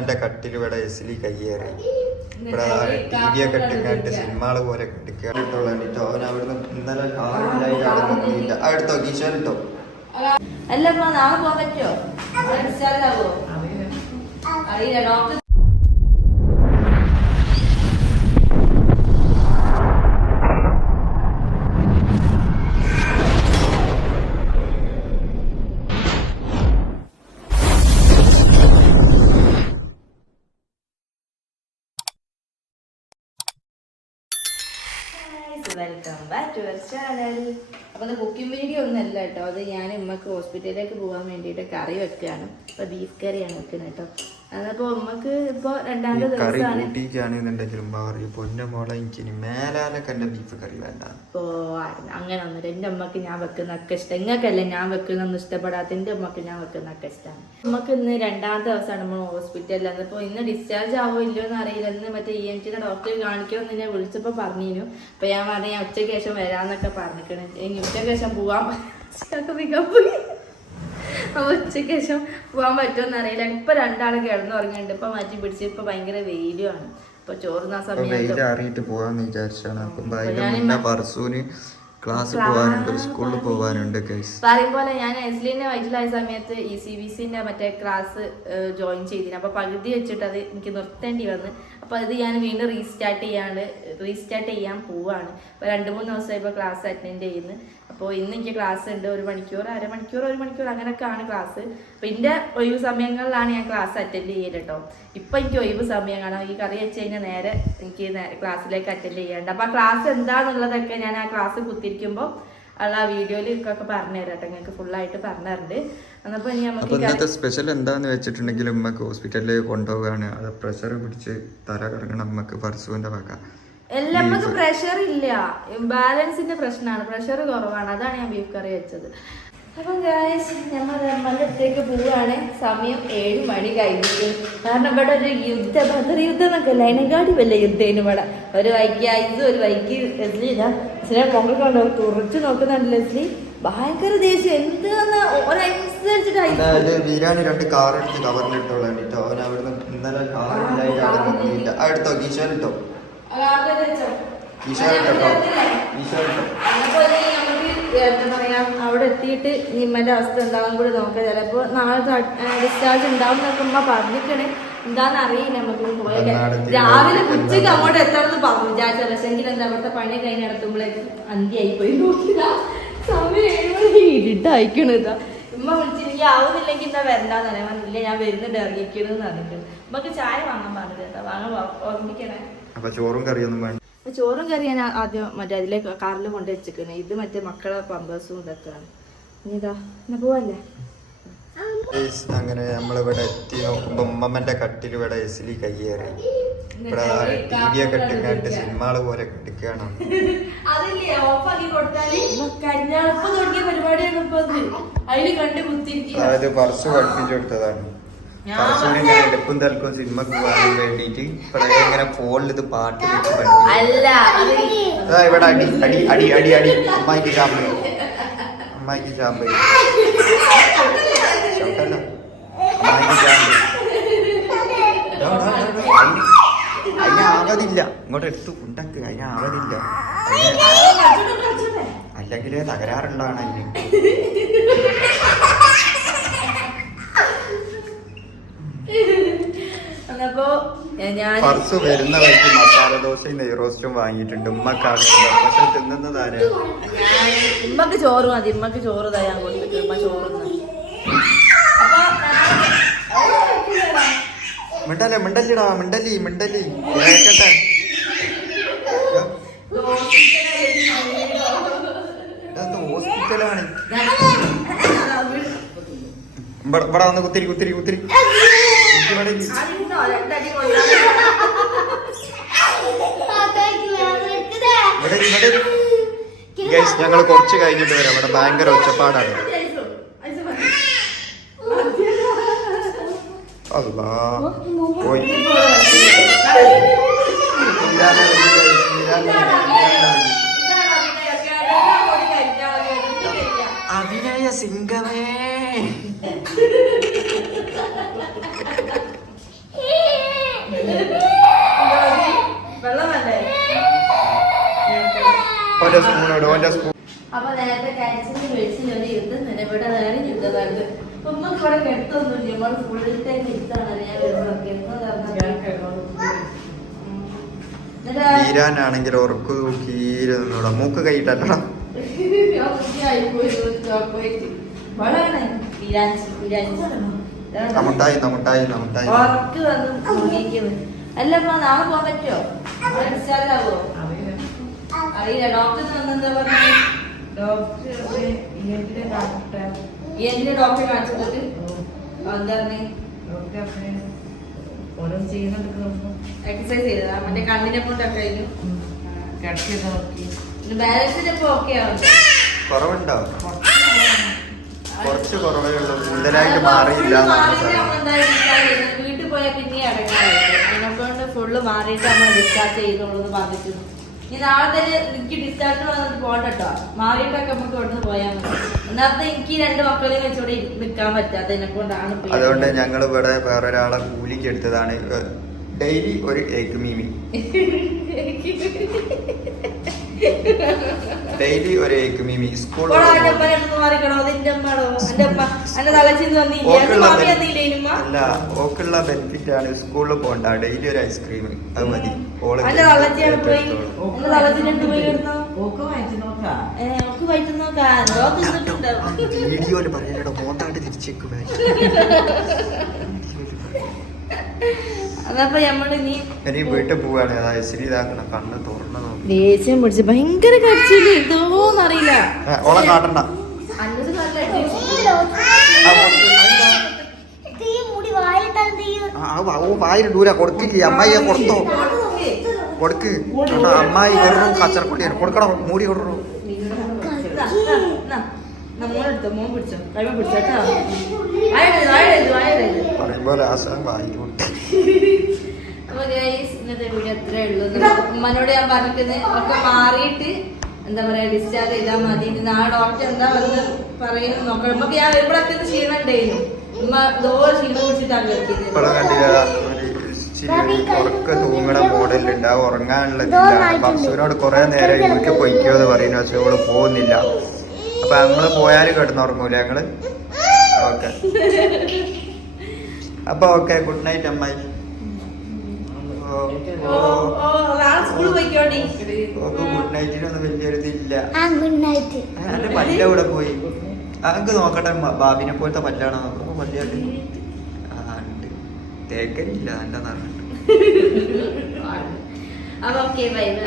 എന്റെ കട്ടിൽ ഇവിടെ എസിലി കയ്യേറി ഇവിടെ ടി വി ഒക്കെ ഇട്ടിങ്ങാട്ട് സിനിമകള് പോലെ കിട്ടിക്കോളാണ്ടിട്ടോ അവൻ അവിടുന്ന് ഇന്നലെ കാറിലായിട്ട് അവിടെ നിർത്തിയില്ല അടുത്തോ ഗീശോട്ടോ അല്ല നാളെ പോകാൻ പറ്റുമോ അറിയില്ല doctor welcome back to our channel. അപ്പോൾ അത് കുക്കിംഗ് വീഡിയോ ഒന്നല്ല കേട്ടോ, അത് ഞാൻ ഉമ്മക്ക് ഹോസ്പിറ്റലിലേക്ക് പോകാൻ വേണ്ടിയിട്ട് കറി വെക്കുകയാണ്. അപ്പോൾ ബീഫ് കറിയാണ് വെക്കുന്നത് കേട്ടോ. അതപ്പോൾ ഉമ്മക്ക് ഇപ്പോൾ രണ്ടാമത്തെ ദിവസമാണ്. അപ്പോൾ അങ്ങനെ ഒന്നുമില്ല, എൻ്റെ ഉമ്മക്ക് ഞാൻ വെക്കുന്നതൊക്കെ ഇഷ്ടം. നിങ്ങൾക്കല്ലേ ഞാൻ വെക്കുന്നൊന്നും ഇഷ്ടപ്പെടാത്ത, എൻ്റെ ഉമ്മക്ക് ഞാൻ വെക്കുന്നതൊക്കെ ഇഷ്ടമാണ്. ഉമ്മക്ക് ഇന്ന് രണ്ടാമത്തെ ദിവസമാണ് നമ്മൾ ഹോസ്പിറ്റലിൽ. അപ്പോൾ ഇന്ന് ഡിസ്ചാർജ് ആവോ ഇല്ലയോ എന്ന് അറിയില്ല. ഇന്ന് മറ്റേ ENT ഡോക്ടറെ കാണിക്കുമെന്ന് എന്നെ വിളിച്ചപ്പോൾ പറഞ്ഞിരുന്നു. അപ്പോൾ ഞാൻ പറഞ്ഞു ഞാൻ ഉച്ചയ്ക്ക് ശേഷം വരാമെന്നൊക്കെ പറഞ്ഞിരിക്കണം. ഇനി ഉച്ചയ്ക്ക് ശേഷം പോവാൻ പോയി. അപ്പോൾ ഉച്ചയ്ക്ക് ശേഷം പോകാൻ പറ്റുമെന്ന് അറിയില്ല. ഇപ്പൊ രണ്ടാളെ കിടന്നു പറഞ്ഞിട്ടുണ്ട്. ഇപ്പൊ മാറ്റി പിടിച്ച് ഇപ്പൊ ഭയങ്കര വെയിലുമാണ്. ഇപ്പൊ ചോറുന്ന സമയത്ത് അറിയിട്ട് പോവാന്ന് വിചാരിച്ചാണ്. ക്ലാസ് പോകാനുണ്ട്, സ്കൂളിൽ പോകാനുണ്ട്. പറയും പോലെ ഞാൻ എസ്ലിന്റെ വയറ്റിലായ സമയത്ത് ECBCന്റെ മറ്റേ ക്ലാസ് ജോയിൻ ചെയ്തിന്. അപ്പൊ പകുതി വെച്ചിട്ട് അത് എനിക്ക് നിർത്തേണ്ടി വന്ന്. അപ്പൊ അത് ഞാൻ വീണ്ടും റീസ്റ്റാർട്ട് ചെയ്യാൻ പോവാണ്. അപ്പൊ 2-3 ദിവസമായി ഇപ്പൊ ക്ലാസ് അറ്റൻഡ് ചെയ്യുന്നു. അപ്പോൾ ഇന്ന് എനിക്ക് ക്ലാസ് ഉണ്ട്. 1 മണിക്കൂർ, അരമണിക്കൂർ, 1 മണിക്കൂർ അങ്ങനെയൊക്കെയാണ് ക്ലാസ്. അപ്പം എൻ്റെ ഒഴിവ് സമയങ്ങളിലാണ് ഞാൻ ക്ലാസ് അറ്റൻഡ് ചെയ്യൽ കേട്ടോ. ഇപ്പം എനിക്ക് ഒഴിവ് സമയം കാണാം. ഈ കറി വെച്ച് കഴിഞ്ഞാൽ നേരെ എനിക്ക് ക്ലാസ്സിലേക്ക് അറ്റൻഡ് ചെയ്യാറുണ്ട്. അപ്പോൾ ആ ക്ലാസ് എന്താണെന്നുള്ളതൊക്കെ ഞാൻ ആ ക്ലാസ് കുത്തിരിക്കുമ്പോൾ ഉള്ള വീഡിയോയിൽ ഒക്കെ പറഞ്ഞു തരാം കേട്ടോ. നിങ്ങൾക്ക് ഫുള്ളായിട്ട് പറഞ്ഞു തരുന്നുണ്ട്. എന്നപ്പോൾ ഇനി നമുക്ക് സ്പെഷ്യൽ എന്താന്ന് വെച്ചിട്ടുണ്ടെങ്കിൽ ഉമ്മക്ക് ഹോസ്പിറ്റലിലേക്ക് കൊണ്ടുപോകാണ്. അത് പ്രഷർ പിടിച്ച് തല കറങ്ങണം ഉമ്മക്ക് ഫർസൂന്റെ വക. എല്ലാം നമുക്ക് പ്രഷർ ഇല്ല, ബാലൻസിന്റെ പ്രശ്നമാണ്, പ്രഷർ കുറവാണ്. അതാണ് ഞാൻ ബീഫ് കറി വെച്ചത്. അപ്പം ഗായ്സ് ഞങ്ങൾ നമ്മളുടെ അടുത്തേക്ക് പോവുകയാണ്. സമയം 7 മണി കഴിഞ്ഞിട്ട്. കാരണം ഇവിടെ ഒരു ബദർ യുദ്ധം എന്നൊക്കെ അല്ല, അതിനെക്കാട്ടി വല്ല യുദ്ധേനും ഇവിടെ. ഒരു വൈക്ക് ആയത് ഒരു വൈക്ക് ലെസ്ലി ഇതാ പൊങ്കൽ കൊണ്ടോ തുറച്ചു നോക്കുന്നുണ്ട് ലെസ്ലി. ഭയങ്കര ദേഷ്യം എന്താന്ന് ഒരനുസരിച്ചിട്ട് ബിരിയാണി 2 കാർ എടുത്ത് കവറിലിട്ടോളാണ്ടിട്ടോ അവൻ അവിടുന്ന് ഇന്നലെ കാറിലായിട്ട് അവിടെ നിർത്തിയില്ല. അടുത്തോ ഗീശോട്ടോ എന്താ പറയാ അവിടെ എത്തിയിട്ട് നിമ്മന്റെ അവസ്ഥ എന്താവും കൂടി നോക്കാം. ചിലപ്പോ നാളെ ഡിസ്ചാർജ് ഉണ്ടാവും എന്നൊക്കെ ഉമ്മ പറഞ്ഞിക്കണേ. എന്താന്ന് അറിയില്ല. നമുക്ക് രാവിലെ ഉച്ചയ്ക്ക് അങ്ങോട്ട് എത്തണമെന്ന് പറഞ്ഞു വിചാരിച്ച. പക്ഷെങ്കിൽ എന്താ അവിടുത്തെ പണി കഴിഞ്ഞ് നടത്തുമ്പോഴേക്കും അന്തിയായി പോയി. നോക്കില്ല സമയം 7 മണി ഇരിട്ടയക്കണതാ. ഉമ്മ വിളിച്ചില്ലെങ്കിൽ ആവുന്നില്ലെങ്കിൽ എന്താ വരണ്ടാന്ന് പറയാൻ പറഞ്ഞില്ല. ഞാൻ വരുന്നുണ്ട് ഇറങ്ങിക്കണെന്ന് പറഞ്ഞിട്ടുണ്ട്. നമുക്ക് ചായ വാങ്ങാൻ പറഞ്ഞിട്ട് വാങ്ങാൻ ഓർമ്മിക്കണേ. ചോറും കറിയൊന്നും വേണ്ട. ചോറും കറി ഞാൻ ആദ്യം മറ്റേ അതിലെ കാറിൽ കൊണ്ട് വെച്ചിരിക്കണേ. ഇത് മറ്റേ മക്കളെ പമ്പേഴ്സും ഇതൊക്കെയാണ്. ഇനി ഇതാ എന്നാ പോവല്ലേ. അങ്ങനെ നമ്മളിവിടെ എത്തി നോക്കുമ്പോ ഉമ്മമ്മന്റെ കട്ടിൽ ഇവിടെ എസിലി കയ്യേറി ഇവിടെ TV ഒക്കെ ഇട്ടിങ്ങാട്ട് സിനിമകള് പോലെ കിട്ടിക്കാണ്. അതായത് പർസ് പഠിപ്പിച്ചു കൊടുത്തതാണ്. പർസുവിനെ എടുപ്പും തലക്കും സിനിമക്ക് പോകാൻ വേണ്ടിട്ട് ഇങ്ങനെ ഫോണിൽ ഇത് പാട്ട് വെച്ച് പഠിപ്പിച്ചു. ഇവിടെ അടി അടി അടി അടി അടി അമ്മായിക്ക് ചാമ്പ് അമ്മായിക്ക് ചാമ്പ് ചവിട്ടല്ല അമ്മായിക്ക് ചാമ്പ്. അതിനാവതില്ല, ഇങ്ങോട്ട് എടുത്തു ഉണ്ടാക്കുക. അതിനാവതില്ല, അല്ലെങ്കിൽ തകരാറുള്ളതാണ് അതിന്. പർസ് വരുന്ന വഴിക്ക് മസാല ദോശയും നെയ്റോസ്റ്റും വാങ്ങിയിട്ടുണ്ട്. ഉമ്മക്കാണ് പക്ഷെ തിന്നുന്നതാരാ? ഉമ്മക്ക് ചോറ് മതി. ഉമ്മക്ക് ചോറ് തരാൻ കൊടുത്തിട്ട് ഉമ്മ ചോറ് മിണ്ടല്ലേ മിണ്ടല്ലിടാ മിണ്ടലി മിണ്ടലി കേട്ടെ. ഹോസ്പിറ്റലാണ്. ഇവിടെ വന്ന് കുത്തിരി കുത്തിരി കുത്തിരി. ഞങ്ങൾ കുറച്ച് കഴിഞ്ഞിട്ട് വരാം. ഇവിടെ ഭയങ്കര ഒച്ചപ്പാടാണ്. അല്ലാ പോയി. അഭിനയ സിംഗമേ ഓന്റെ സ്പൂൺ അപ്പൊ നേരത്തെ കരിച്ചിന് വെളിച്ചിന് ഒരു യുദ്ധം തന്നെ ഇവിടെ വേറെ യുദ്ധമായിട്ട് ഉമ്മക്ക് ഇവിടെ കെടുത്തൊന്നുമില്ല നമ്മൾ ഫുൾ ടൈം ഇരുത്താണ് ഞാൻ വീരാനാണെങ്കിൽ ഉറക്കു തൂക്കിയിരുന്നൂടാ മൂക്ക് കൈയിട്ടല്ല നമുട്ടായി ഉറക്ക് വന്ന് അല്ലമ്മ നാളെ പോകാൻ പറ്റുമോ ഡിസ്ചാർജ് ആവോ അറിയില്ല ഡോക്ടർ വന്നെന്താ പറഞ്ഞു ഡോക്ടറെ കാണിച്ചിട്ട് എന്താ എക്സസൈസ് ചെയ്തതാ മറ്റേ കണ്ണിനെ കൊണ്ടൊക്കെ കഴിഞ്ഞു ബാലൻസിന്റെ ഇപ്പൊ ഓക്കെ ആവുന്നു കുറവുണ്ടോ കുറച്ച് കുറവേ ഉള്ളൂ കൂടുതലായിട്ട് മാറിയില്ല വീട്ടിൽ പോയാൽ പിന്നെ അടങ്ങാറുണ്ട് അതിനെക്കൊണ്ട് ഫുള്ള് മാറിയിട്ട് നമ്മൾ ഡിസ്ചാർജ് ചെയ്യുന്നുള്ളൂ പറഞ്ഞിട്ടുണ്ട് ഇനി നാളെ തന്നെ എനിക്ക് ഡിസ്ചാർജ് വന്നിട്ട് പോകട്ടോ മാറിയിട്ടൊക്കെ നമുക്ക് ഇവിടുന്ന് പോയാൽ മതി ഒന്നാമത്തെ എനിക്ക് 2 മക്കളെയും വെച്ചോടെ നിൽക്കാൻ പറ്റാത്തതിനെ കൊണ്ടാണ് അതുകൊണ്ട് ഞങ്ങൾ ഇവിടെ വേറൊരാളെ കൂലിക്ക് എടുത്തതാണ് ഡെയിലി ഒരു എഗ് മീമി ഡെയിലി ഒരു എഗ് മീമി സ്കൂൾ അല്ല ഓക്കുള്ള ബെനിഫിറ്റ് ആണ് സ്കൂളിൽ പോകണ്ട ഡെയിലി ഒരു ഐസ്ക്രീം അത് മതി ഓള് വീഡിയോയില് പറയലോ മോന്താണ്ട് തിരിച്ചേക്കും അതപ്പോ നമ്മള് ഇനി വീട്ടിൽ പോവാണ് ഐശ്വര്യ ഇതാക്കണം കണ്ണ് തുറന്നു നോക്കി ദേഷ്യം പിടിച്ച് ഭയങ്കര കടിച്ചില്ലേ എന്തോന്നറിയില്ല ഓളെ കാട്ടണ്ട വായിലിടൂല കൊടുക്കില്ല അമ്മായി കൊടുത്തോ കൊടുക്ക് അമ്മായി വെറും കച്ചറക്കൊണ്ടിയാണ് കൊടുക്കണോ മൂടി കൊടുക്കണോ പറയുമ്പോ ലാസം വായിക്കോട്ടെ അപ്പൊ ഗൈസ് ഇന്നത്തെ വീഡിയോ അത്രേ ഉള്ളൂ ഉമ്മനോട് ഞാൻ പറഞ്ഞിട്ട് ഒക്കെ മാറിയിട്ട് എന്താ പറയാ ഡിസ്ചാർജ് ചെയ്താൽ മതി ആ ഡോക്ടർ എന്താ വന്ന് പറയുന്നത് നോക്കണം നമുക്ക് ഞാൻ വരുമ്പോഴൊക്കെ ക്ഷീണം ഉണ്ടായിരുന്നു ഉമ്മ ദോരം ക്ഷീണം കുടിച്ചിട്ടാണ് ഉറക്ക തൂങ്ങണ മോഡലുണ്ട് ആ ഉറങ്ങാനുള്ളതില്ല പശുവിനോട് കുറെ നേരം വീട്ടിൽ പൊയ്ക്കോ എന്ന് പറയുന്നു പക്ഷെ അവള് പോകുന്നില്ല അപ്പൊ ഞങ്ങള് പോയാലും കിടന്നുറങ്ങൂല ഞങ്ങള് ഓക്കെ അപ്പൊ ഓക്കെ ഗുഡ് നൈറ്റ് അമ്മായി ഗുഡ് നൈറ്റിനൊന്നും വലിയൊരിതില്ല എന്റെ പല്ല ഇവിടെ പോയി അങ്ങ് നോക്കട്ടെ ബാബിനെ പോലത്തെ പല്ലാണോ നോക്കുമ്പോ പല്ലാണ്ട് ഉണ്ട് തേക്കലില്ല എന്റെ നിറഞ്ഞിട്ട് അപ്പൊ ഓക്കെ ബൈ ബൈ